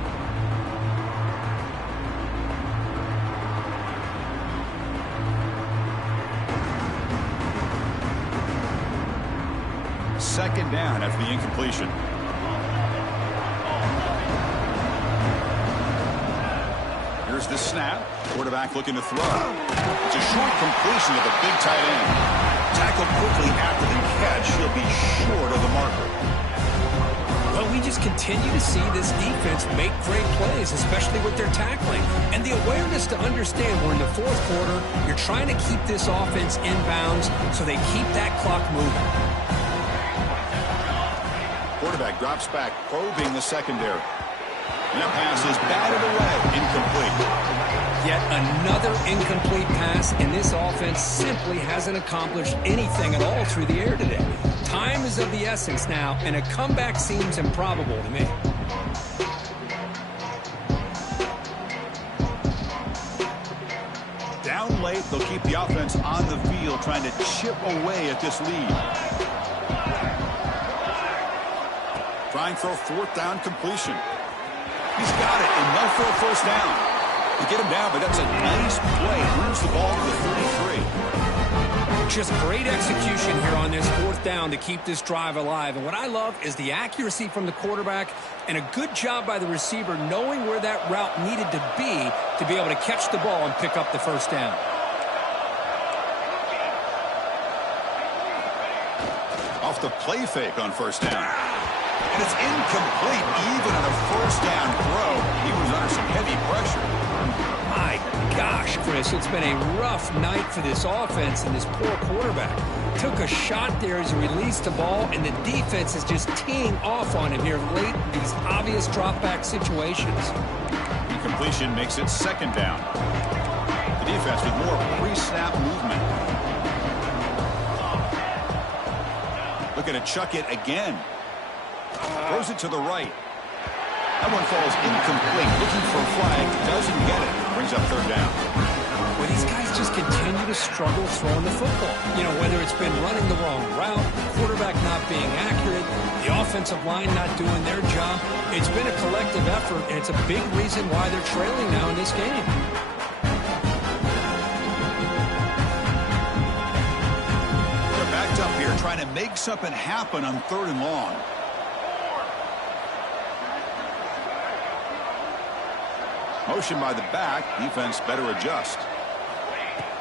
Second down after the incompletion. Here's the snap. Quarterback looking to throw. It's a short completion to the big tight end. Tackled quickly after the catch. He'll be short of the marker. Well, we just continue to see this defense make great plays, especially with their tackling. And the awareness to understand we're in the 4th quarter, you're trying to keep this offense in bounds so they keep that clock moving. Quarterback drops back, probing the secondary. And that pass is batted away, incomplete. Yet another incomplete pass, and this offense simply hasn't accomplished anything at all through the air today. Time is of the essence now, and a comeback seems improbable to me. Down late, they'll keep the offense on the field, trying to chip away at this lead. Trying for a 4th down completion. He's got it, enough for a 1st down. To get him down, but that's a nice play. Moves the ball to the 33. Just great execution here on this fourth down to keep this drive alive. And what I love is the accuracy from the quarterback and a good job by the receiver knowing where that route needed to be able to catch the ball and pick up the first down. Off the play fake on first down. And it's incomplete even on a first down throw. He was under some heavy pressure. My gosh, Chris, it's been a rough night for this offense and this poor quarterback. Took a shot there as he released the ball, and the defense is just teeing off on him here late in these obvious drop-back situations. Incompletion makes it second down. The defense with more pre-snap movement. Looking to chuck it again. Throws it to the right. That one falls incomplete. Looking for a flag. Doesn't get it. Brings up third down. Well, these guys just continue to struggle throwing the football. You know, whether it's been running the wrong route, quarterback not being accurate, the offensive line not doing their job. It's been a collective effort, and it's a big reason why they're trailing now in this game. They're backed up here trying to make something happen on third and long. Motion by the back. Defense better adjust.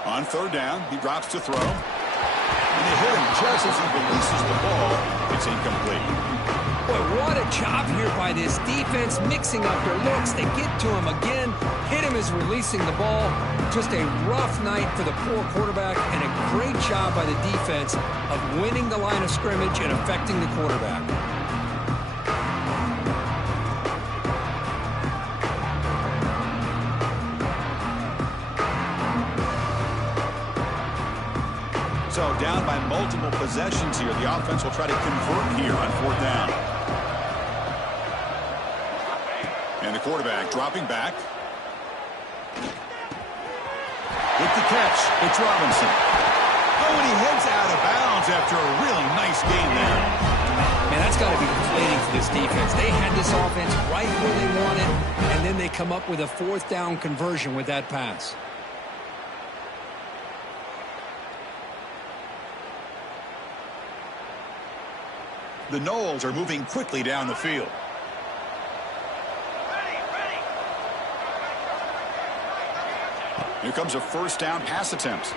On third down, he drops to throw. And they hit him just as he releases the ball. It's incomplete. Boy, what a job here by this defense, mixing up their looks. They get to him again, hit him as releasing the ball. Just a rough night for the poor quarterback, and a great job by the defense of winning the line of scrimmage and affecting the quarterback. So down by multiple possessions here. The offense will try to convert here on fourth down. And the quarterback dropping back. With the catch, it's Robinson. Oh, and he heads out of bounds after a really nice game there. Man, that's got to be deflating for this defense. They had this offense right where they wanted, and then they come up with a fourth down conversion with that pass. The Noles are moving quickly down the field. Here comes a first down pass attempt.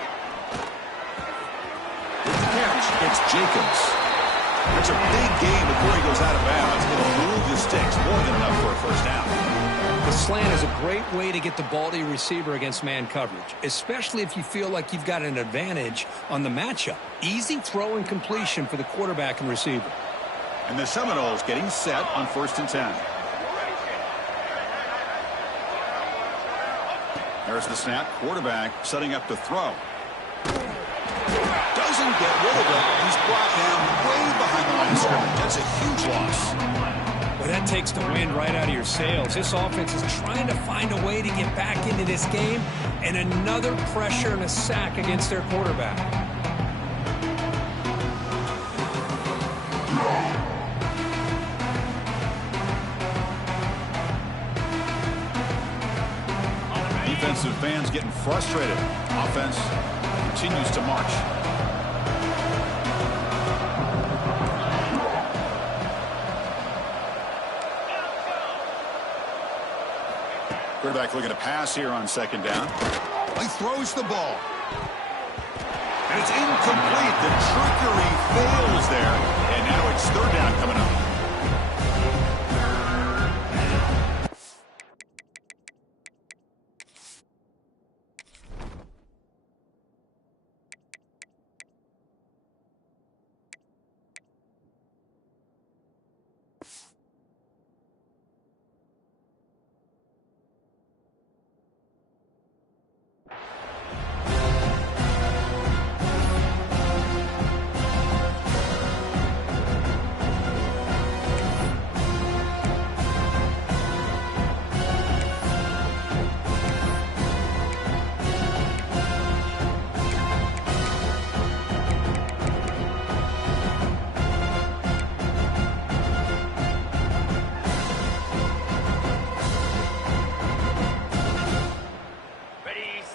With the catch, it's Jacobs. That's a big game before he goes out of bounds. It'll move the sticks more than enough for a first down. The slant is a great way to get the ball to your receiver against man coverage, especially if you feel like you've got an advantage on the matchup. Easy throw and completion for the quarterback and receiver. And the Seminoles getting set on 1st and 10. There's the snap. Quarterback setting up to throw. Doesn't get rid of it. He's brought down way behind the line of scrimmage. That's a huge loss. Well, that takes the wind right out of your sails. This offense is trying to find a way to get back into this game, and another pressure and a sack against their quarterback. Defensive fans getting frustrated. Offense continues to march. Quarterback looking to pass here on second down. He throws the ball. And it's incomplete. The trickery fails there. And now it's third down coming up.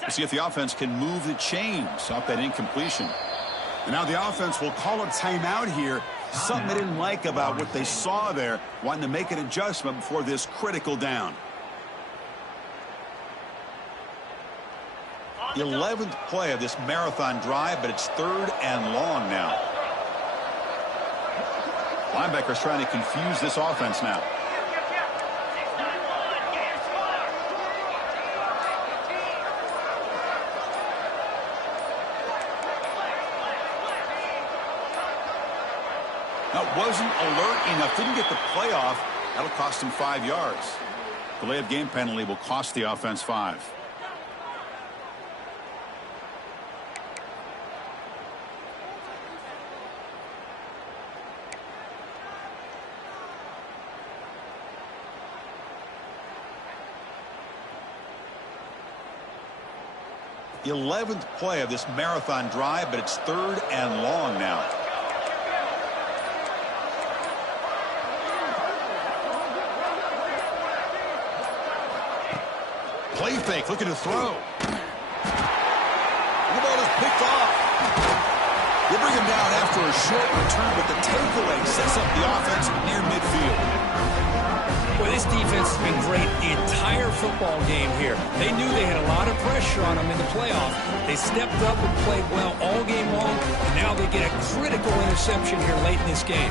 See if the offense can move the chains off that incompletion. And now the offense will call a timeout here. Something they didn't like about what they saw there, wanting to make an adjustment before this critical down. 11th play of this marathon drive, but it's 3rd and long now. Linebackers trying to confuse this offense now. That wasn't alert enough. Didn't get the play off. That'll cost him 5 yards. Delay of game penalty will cost the offense 5. The 11th play of this marathon drive, but it's 3rd and long now. Play fake, looking to throw. The ball is picked off. They bring him down after a short return, but the takeaway sets up the offense near midfield. Well, this defense has been great the entire football game here. They knew they had a lot of pressure on them in the playoff. They stepped up and played well all game long, and now they get a critical interception here late in this game.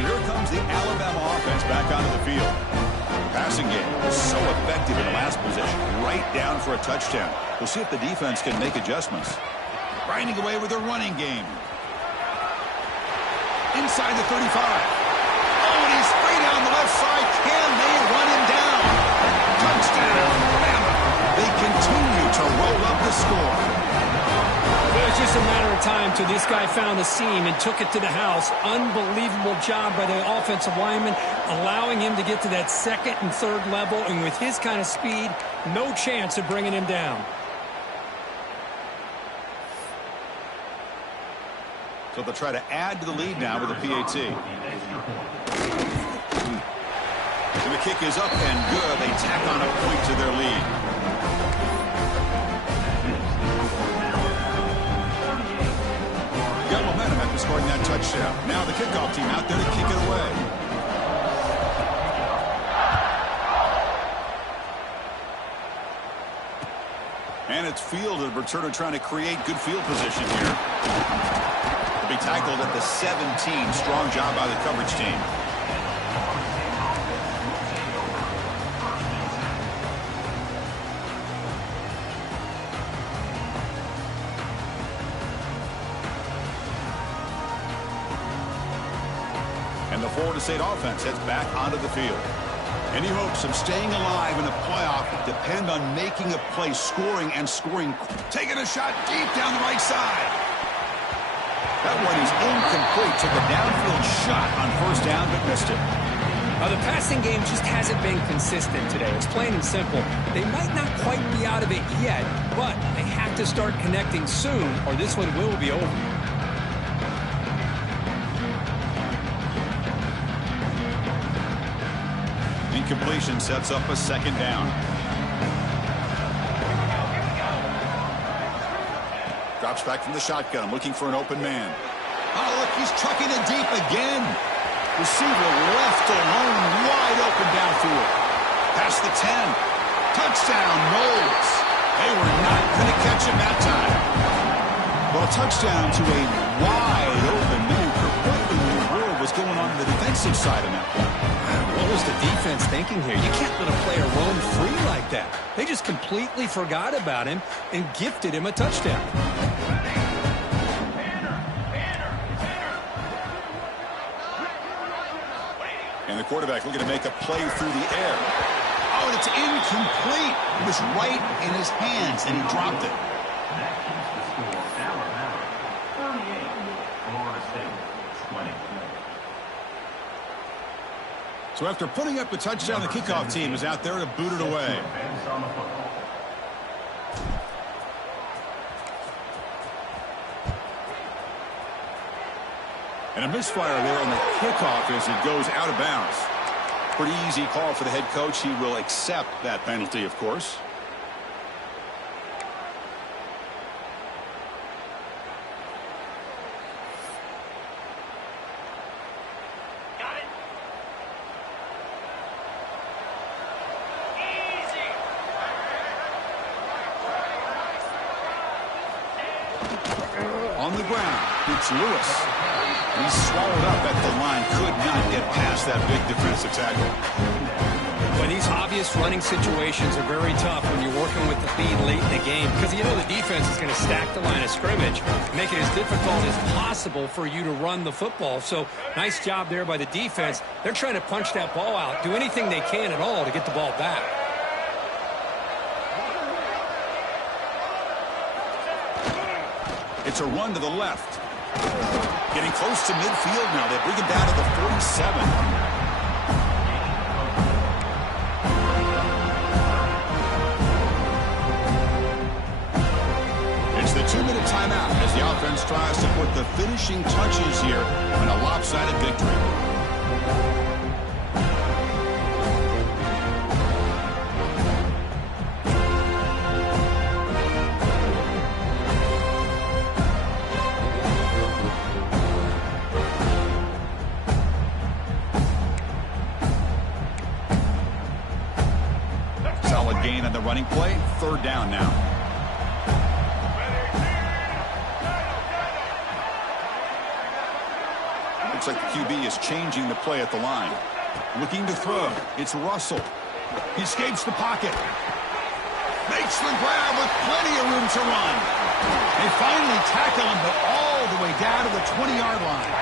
Here comes the Alabama offense back onto the field. The passing game was so effective in the last possession, right down for a touchdown. We'll see if the defense can make adjustments. Grinding away with their running game. Inside the 35. Oh, and he's free down the left side. Can they run him down? Touchdown, Alabama. They continue to roll up the score. It was just a matter of time till this guy found the seam and took it to the house. Unbelievable job by the offensive lineman, allowing him to get to that 2nd and 3rd level. And with his kind of speed, no chance of bringing him down. So they'll try to add to the lead now with a PAT. And the kick is up and good. They tack on a point to their lead. Got momentum after scoring that touchdown. Now the kickoff team out there to kick it away. And it's fielded. Returner trying to create good field position here. Be tackled at the 17. Strong job by the coverage team. And the Florida State offense heads back onto the field. Any hopes of staying alive in the playoff depend on making a play, scoring and scoring. Taking a shot deep down the right side. That one is incomplete. Took a downfield shot on 1st down, but missed it. The passing game just hasn't been consistent today. It's plain and simple. They might not quite be out of it yet, but they have to start connecting soon, or this one will be over. Incompletion sets up a 2nd down. Drops back from the shotgun, looking for an open man. Oh, look, he's trucking it deep again. Receiver left alone, wide open downfield. Past the 10. Touchdown, Knowles. They were not going to catch him that time. Well, a touchdown to a wide open man. What in the world was going on the defensive side of that one? What was the defense thinking here? You can't let a player roam free like that. They just completely forgot about him and gifted him a touchdown. And the quarterback looking to make a play through the air. Oh, and it's incomplete. It was right in his hands, and he dropped it. So after putting up the touchdown, the kickoff team is out there to boot it away. And a misfire there on the kickoff as it goes out of bounds. Pretty easy call for the head coach. He will accept that penalty, of course. On the ground, it's Lewis. He's swallowed up at the line. Could not get past that big defensive tackle. Well, these obvious running situations are very tough when you're working with the lead late in the game because you know the defense is going to stack the line of scrimmage, make it as difficult as possible for you to run the football. So nice job there by the defense. They're trying to punch that ball out, do anything they can at all to get the ball back. It's a run to the left. Getting close to midfield now. They bring him down to the 47. It's the 2-minute timeout as the offense tries to put the finishing touches here on a lopsided victory. Solid gain on the running play. 3rd down now. Looks like the QB is changing the play at the line. Looking to throw. It's Russell. He escapes the pocket. Makes the grab with plenty of room to run. They finally tackle him, but all the way down to the 20-yard line.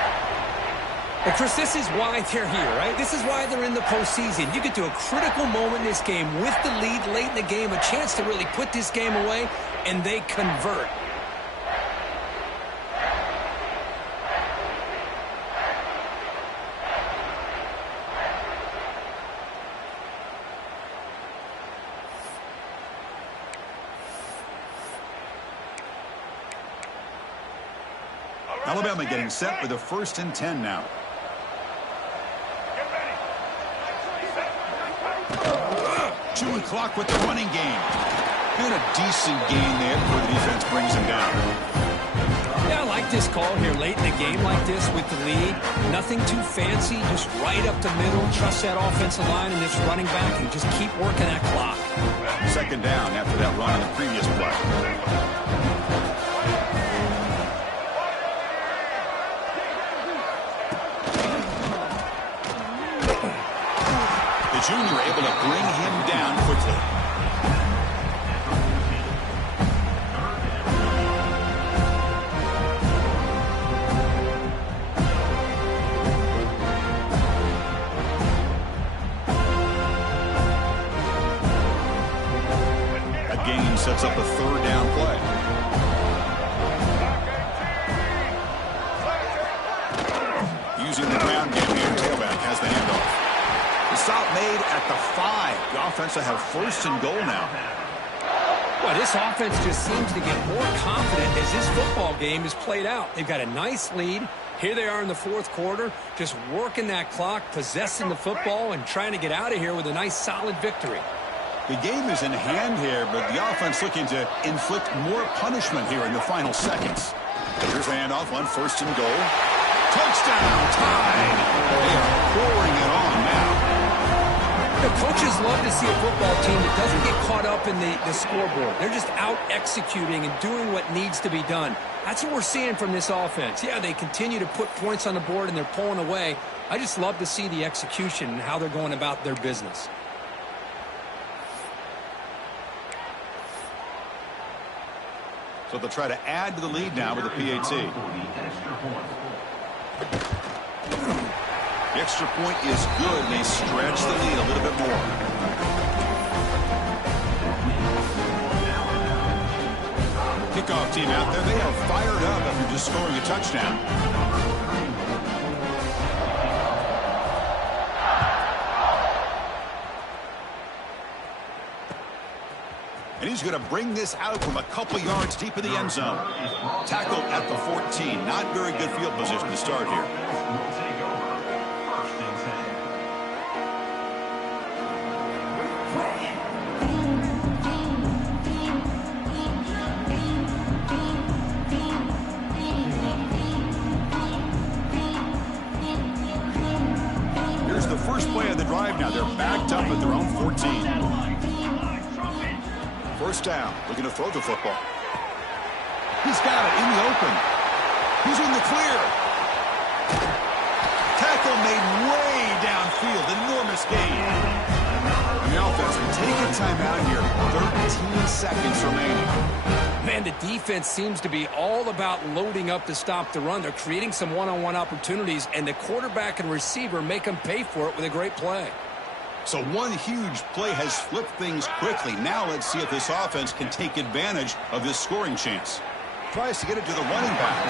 Well, Chris, this is why they're here, right? This is why they're in the postseason. You get to a critical moment in this game with the lead late in the game, a chance to really put this game away, and they convert. Alabama getting set for the 1st and 10 now. Chewing clock with the running game. And a decent gain there before the defense brings him down. Yeah, I like this call here late in the game like this with the lead. Nothing too fancy, just right up the middle. Trust that offensive line and this running back and just keep working that clock. 2nd down after that run on the previous play. The junior able to bring him down quickly. That gain sets up a 3rd down play. Using the ground game here, tailback has the handoff. Stop made at the 5. The offense will have 1st and goal now. Well, this offense just seems to get more confident as this football game is played out. They've got a nice lead. Here they are in the 4th quarter, just working that clock, possessing the football, and trying to get out of here with a nice, solid victory. The game is in hand here, but the offense looking to inflict more punishment here in the final seconds. Here's the handoff on 1st and goal. Touchdown, tied. They are pouring it on now. The coaches love to see a football team that doesn't get caught up in the scoreboard. They're just out executing and doing what needs to be done. That's what we're seeing from this offense. Yeah, they continue to put points on the board and they're pulling away. I just love to see the execution and how they're going about their business. So they'll try to add to the lead now with the PAT. The extra point is good, and they stretch the lead a little bit more. Kickoff team out there. They are fired up after just scoring a touchdown. And he's going to bring this out from a couple yards deep in the end zone. Tackled at the 14. Not very good field position to start here. Here's the first play of the drive now. They're backed up at their own 14. 1st down, looking to throw the football. He's got it in the open. He's in the clear. Tackle made way downfield. Enormous gain. And the offense will take a timeout here. 13 seconds remaining. Man, the defense seems to be all about loading up to stop the run. They're creating some one-on-one opportunities, and the quarterback and receiver make them pay for it with a great play. So one huge play has flipped things quickly. Now let's see if this offense can take advantage of this scoring chance. Tries to get it to the running back.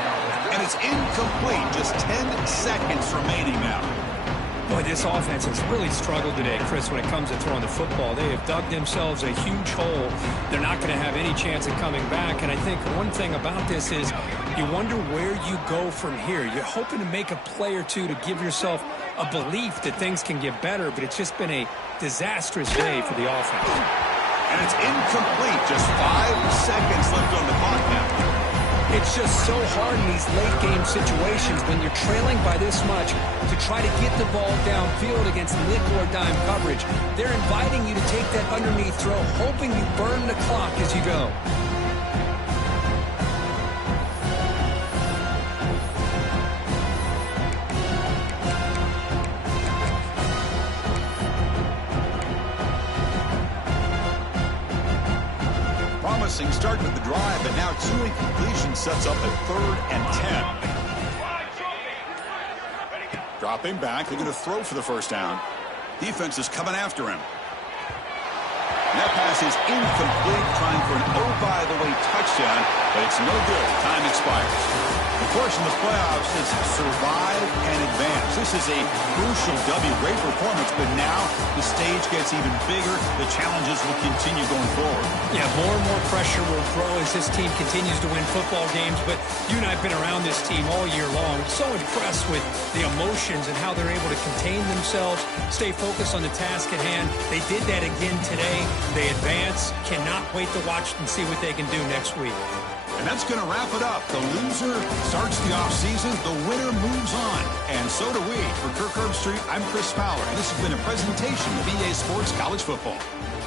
And it's incomplete. Just 10 seconds remaining now. Boy, this offense has really struggled today, Chris, when it comes to throwing the football. They have dug themselves a huge hole. They're not going to have any chance of coming back. And I think one thing about this is you wonder where you go from here. You're hoping to make a play or two to give yourself a belief that things can get better, but it's just been a disastrous day for the offense. And it's incomplete. Just 5 seconds left on the clock now. It's just so hard in these late-game situations when you're trailing by this much to try to get the ball downfield against nickel or dime coverage. They're inviting you to take that underneath throw, hoping you burn the clock as you go. Start with the drive, but now 2 incompletions sets up a 3rd and 10. Dropping back, they're going to throw for the first down. Defense is coming after him. And that pass is incomplete, trying for an oh-by-the-way touchdown, but it's no good. Time expires. Of course, in the playoffs, it's survive and advance. This is a crucial W. Great performance, but now the stage gets even bigger. The challenges will continue going forward. Yeah, more and more pressure will grow as this team continues to win football games, but you and I have been around this team all year long. So impressed with the emotions and how they're able to contain themselves, stay focused on the task at hand. They did that again today. They advance. Cannot wait to watch and see what they can do next week. And that's going to wrap it up. The loser starts the offseason. The winner moves on. And so do we. For Kirk Herbstreit, I'm Chris Fowler. And this has been a presentation of EA Sports College Football.